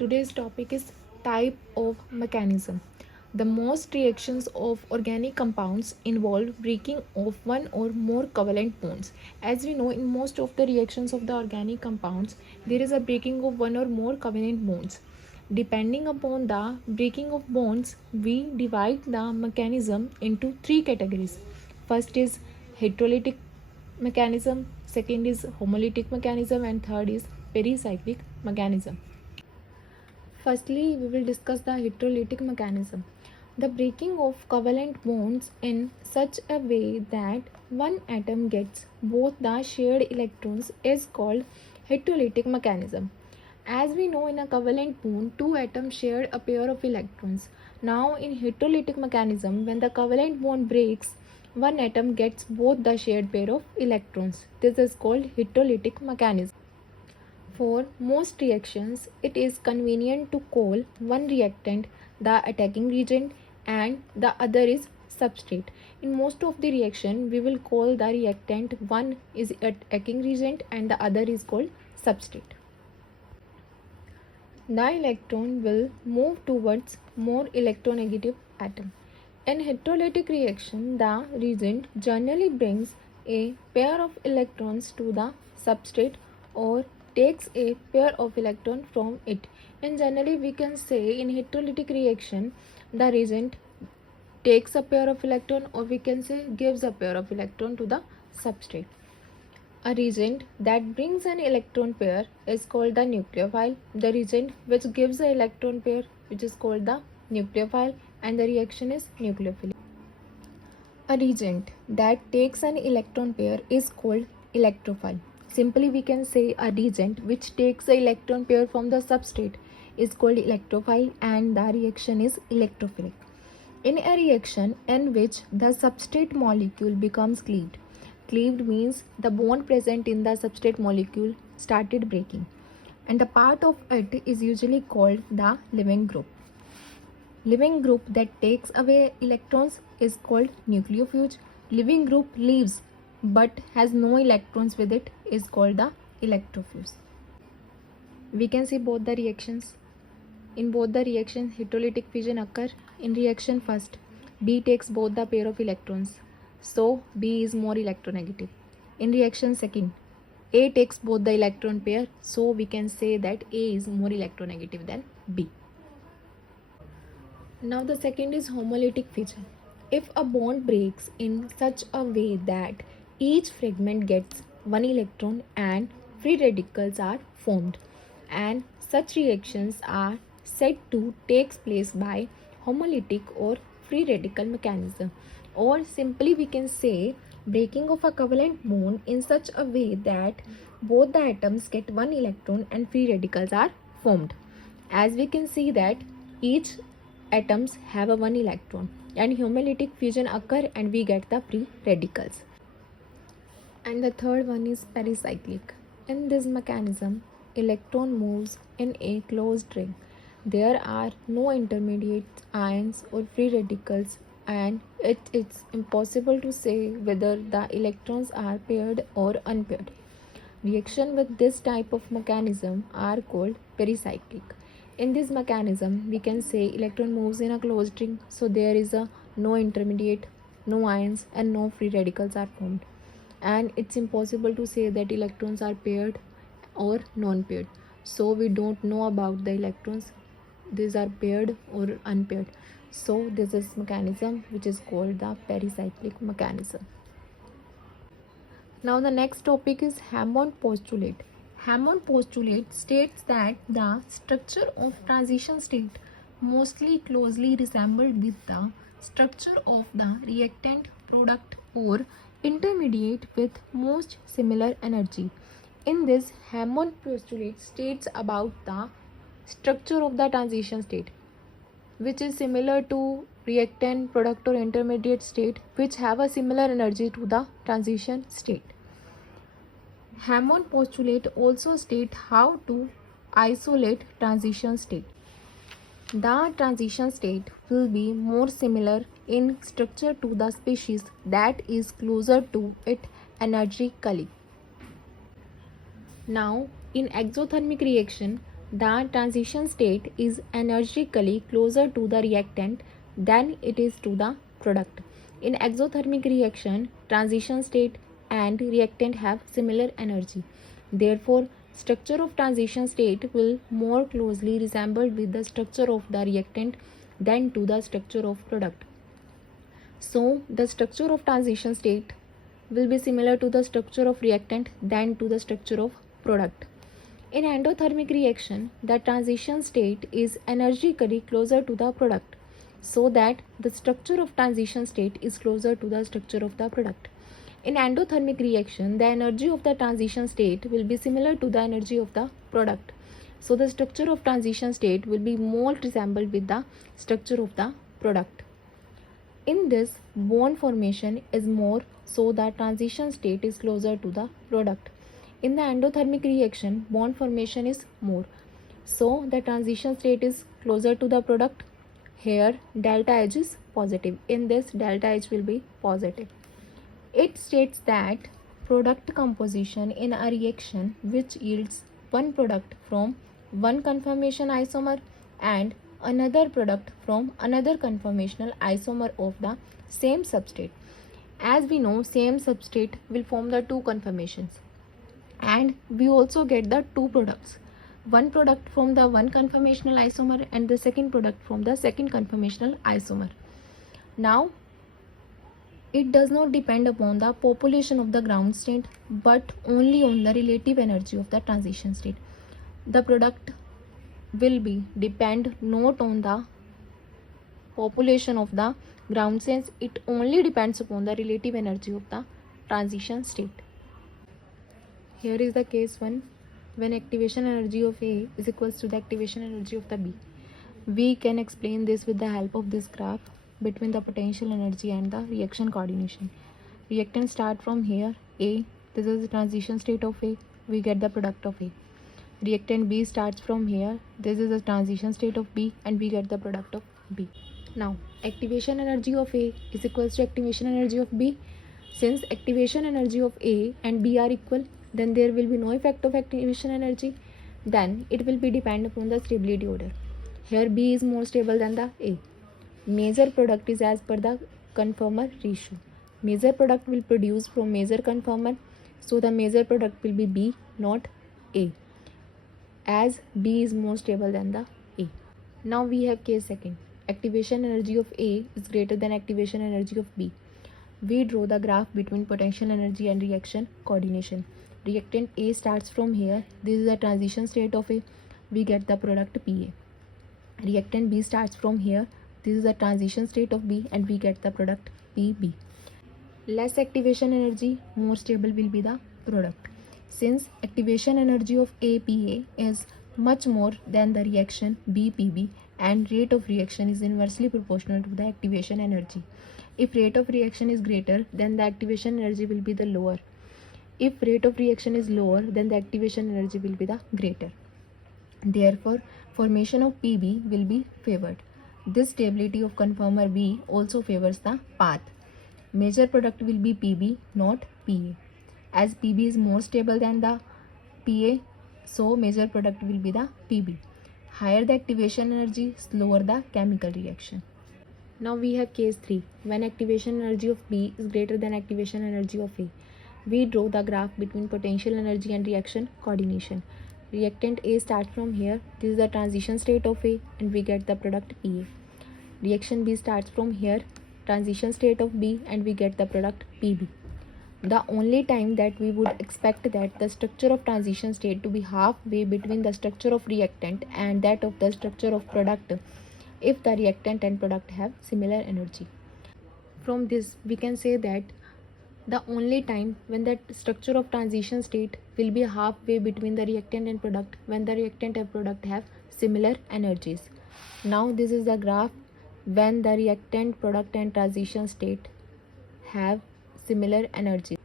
Today's topic is type of mechanism. The most reactions of organic compounds involve breaking of one or more covalent bonds. As we know, in most of the reactions of the organic compounds, there is a breaking of one or more covalent bonds. Depending upon the breaking of bonds, we divide the mechanism into three categories. First is heterolytic mechanism, second is homolytic mechanism, and third is pericyclic mechanism. Firstly, we will discuss the heterolytic mechanism. The breaking of covalent bonds in such a way that one atom gets both the shared electrons is called heterolytic mechanism. As we know, in a covalent bond, two atoms share a pair of electrons. Now, in heterolytic mechanism, when the covalent bond breaks, one atom gets both the shared pair of electrons. This is called heterolytic mechanism. For most reactions, it is convenient to call one reactant the attacking reagent and the other is substrate. In most of the reaction, we will call the reactant one is attacking reagent and the other is called substrate. The electron will move towards more electronegative atom. In heterolytic reaction, the reagent generally brings a pair of electrons to the substrate or takes a pair of electrons from it. And generally we can say in heterolytic reaction, the reagent takes a pair of electron, or we can say gives a pair of electron to the substrate. A reagent that brings an electron pair is called the nucleophile. The reagent which gives the electron pair, which is called the nucleophile, and the reaction is nucleophilic. A reagent that takes an electron pair is called electrophile. Simply we can say a reagent which takes the electron pair from the substrate is called electrophile and the reaction is electrophilic. In a reaction in which the substrate molecule becomes cleaved, cleaved means the bond present in the substrate molecule started breaking, and the part of it is usually called the leaving group. Leaving group that takes away electrons is called nucleophile. Leaving group leaves but has no electrons with it is called the electrophile. We can see both the reactions. In both the reactions, heterolytic fission occur. In reaction first, B takes both the pair of electrons, so B is more electronegative. In reaction second, A takes both the electron pair, so we can say that A is more electronegative than B. Now the second is homolytic fission. If a bond breaks in such a way that each fragment gets one electron and free radicals are formed, and such reactions are said to take place by homolytic or free radical mechanism, or simply we can say breaking of a covalent bond in such a way that both the atoms get one electron and free radicals are formed. As we can see that each atoms have a one electron and homolytic fusion occur and we get the free radicals. And the third one is pericyclic. In this mechanism, electron moves in a closed ring. There are no intermediate ions or free radicals, and it is impossible to say whether the electrons are paired or unpaired. Reaction with this type of mechanism are called pericyclic. In this mechanism, we can say electron moves in a closed ring, so there is no intermediate, no ions, and no free radicals are formed. And it's impossible to say that electrons are paired or non-paired. So we don't know about the electrons, these are paired or unpaired. So this is mechanism which is called the pericyclic mechanism. Now the next topic is Hammond postulate. Hammond postulate states that the structure of transition state mostly closely resembled with the structure of the reactant, product or intermediate with most similar energy. In this, Hammond postulate states about the structure of the transition state, which is similar to reactant, product or intermediate state, which have a similar energy to the transition state. Hammond postulate also state how to isolate transition state. The transition state will be more similar in structure to the species that is closer to it energetically. Now, in exothermic reaction, the transition state is energetically closer to the reactant than it is to the product. In exothermic reaction, transition state and reactant have similar energy. Therefore, structure of transition state will more closely resemble with the structure of the reactant than to the structure of product. So, the structure of transition state will be similar to the structure of reactant than to the structure of product. In endothermic reaction, the transition state is energetically closer to the product, so that the structure of transition state is closer to the structure of the product. In endothermic reaction, the energy of the transition state will be similar to the energy of the product. So the structure of transition state will be more resembled with the structure of the product. In this, bond formation is more, so the transition state is closer to the product. In the endothermic reaction, bond formation is more, so the transition state is closer to the product. Here delta H is positive. In this, delta H will be positive. It states that product composition in a reaction which yields one product from one conformation isomer and another product from another conformational isomer of the same substrate. As we know, same substrate will form the two conformations, and we also get the two products, one product from the one conformational isomer and the second product from the second conformational isomer. Now, it does not depend upon the population of the ground state but only on the relative energy of the transition state. The product will be depend not on the population of the ground state, it only depends upon the relative energy of the transition state. Here is the case 1. When activation energy of A is equals to the activation energy of the B. We can explain this with the help of this graph between the potential energy and the reaction coordination. Reactant start from here, A. This is the transition state of A. We get the product of A. Reactant B starts from here. This is the transition state of B and we get the product of B. Now, activation energy of A is equals to activation energy of B. Since activation energy of A and B are equal, then there will be no effect of activation energy. Then it will be depend upon the stability order. Here B is more stable than the A. Major product is as per the conformer ratio. Major product will produce from major conformer, so the major product will be B, not A, as B is more stable than the A. Now we have case second. Activation energy of A is greater than activation energy of B. We draw the graph between potential energy and reaction coordination. Reactant A starts from here. This is the transition state of A. We get the product PA. Reactant B starts from here. This is the transition state of B and we get the product PB. Less activation energy, more stable will be the product. Since activation energy of APA is much more than the reaction BPB and rate of reaction is inversely proportional to the activation energy. If rate of reaction is greater, then the activation energy will be the lower. If rate of reaction is lower, then the activation energy will be the greater. Therefore, formation of PB will be favored. This stability of conformer B also favors the path. Major product will be PB, not PA. As PB is more stable than the PA, so major product will be the PB. Higher the activation energy, slower the chemical reaction. Now we have case 3. When activation energy of B is greater than activation energy of A. We draw the graph between potential energy and reaction coordination. Reactant A starts from here. This is the transition state of A and we get the product PA. Reaction B starts from here, transition state of B, and we get the product PB. The only time that we would expect that the structure of transition state to be halfway between the structure of reactant and that of the structure of product if the reactant and product have similar energy. From this we can say that the only time when that structure of transition state will be halfway between the reactant and product when the reactant and product have similar energies. Now this is the graph when the reactant, product and transition state have similar energy.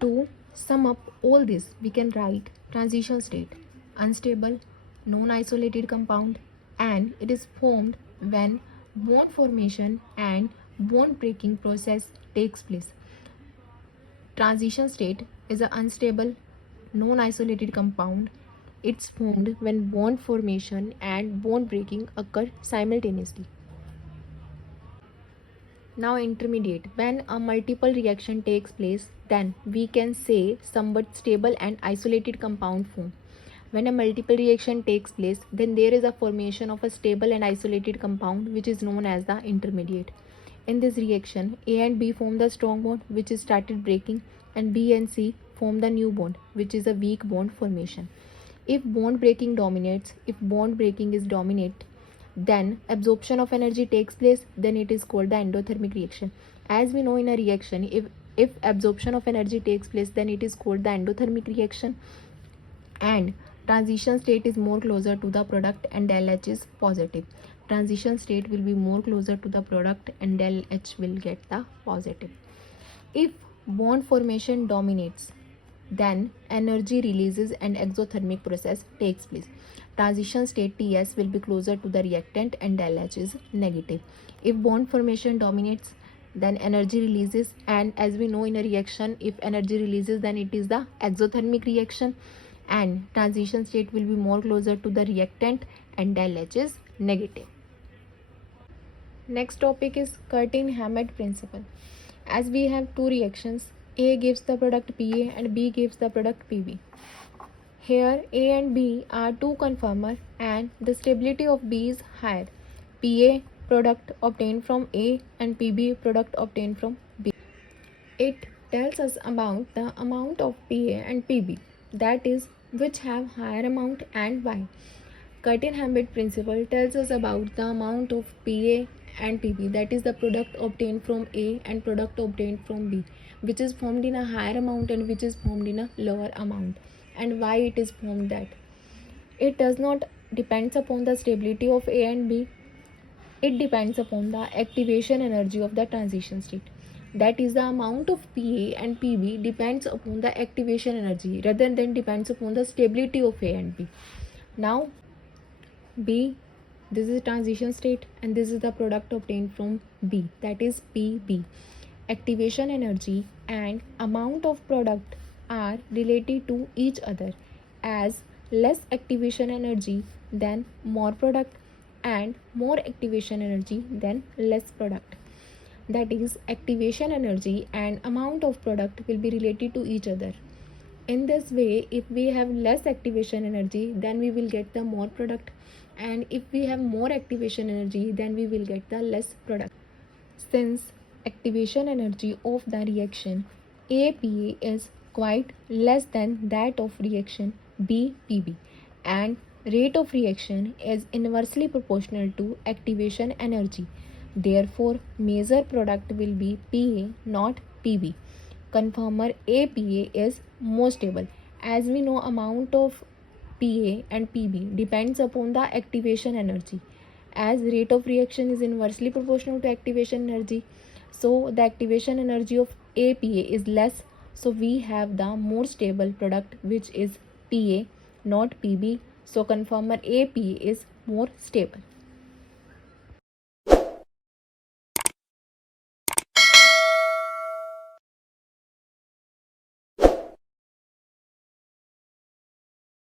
To sum up all this, we can write transition state, unstable, non-isolated compound, and it is formed when bond formation and bond breaking process takes place. Transition state is an unstable, non-isolated compound It's formed when bond formation and bond breaking occur simultaneously. Now intermediate. When a multiple reaction takes place, then we can say somewhat stable and isolated compound form. When a multiple reaction takes place, then there is a formation of a stable and isolated compound which is known as the intermediate. In this reaction, A and B form the strong bond which is started breaking, and B and C form the new bond which is a weak bond formation. If bond breaking is dominate, then absorption of energy takes place, then it is called the endothermic reaction. As we know in a reaction, if absorption of energy takes place, then it is called the endothermic reaction, and transition state is more closer to the product and del H is positive. Transition state will be more closer to the product and del H will get the positive. If bond formation dominates, then energy releases and exothermic process takes place. Transition state TS will be closer to the reactant and del H is negative. If bond formation dominates, then energy releases, and as we know in a reaction, if energy releases, then it is the exothermic reaction, and transition state will be more closer to the reactant and del H is negative. Next topic is Curtin-Hammond principle. As we have two reactions, A gives the product PA and B gives the product PB. Here A and B are two conformer and the stability of B is higher. PA product obtained from A and PB product obtained from B. It tells us about the amount of PA and PB, that is, which have higher amount and why. Curtin-Hammond principle tells us about the amount of PA and PB, that is the product obtained from A and product obtained from B, which is formed in a higher amount and which is formed in a lower amount, and why it is formed. That it does not depends upon the stability of A and B, it depends upon the activation energy of the transition state. That is, the amount of PA and PB depends upon the activation energy rather than depends upon the stability of A and B. Now B, this is transition state and this is the product obtained from B, that is PB. Activation energy and amount of product are related to each other, as less activation energy then more product and more activation energy then less product. That is, activation energy and amount of product will be related to each other. In this way, if we have less activation energy, then we will get the more product, and if we have more activation energy, then we will get the less product. Since activation energy of the reaction APA is quite less than that of reaction BPB, and rate of reaction is inversely proportional to activation energy, therefore major product will be PA, not PB. Conformer APA is more stable. As we know, amount of PA and PB depends upon the activation energy. As rate of reaction is inversely proportional to activation energy, so the activation energy of APA is less, so we have the more stable product which is PA, not PB. So conformer APA is more stable.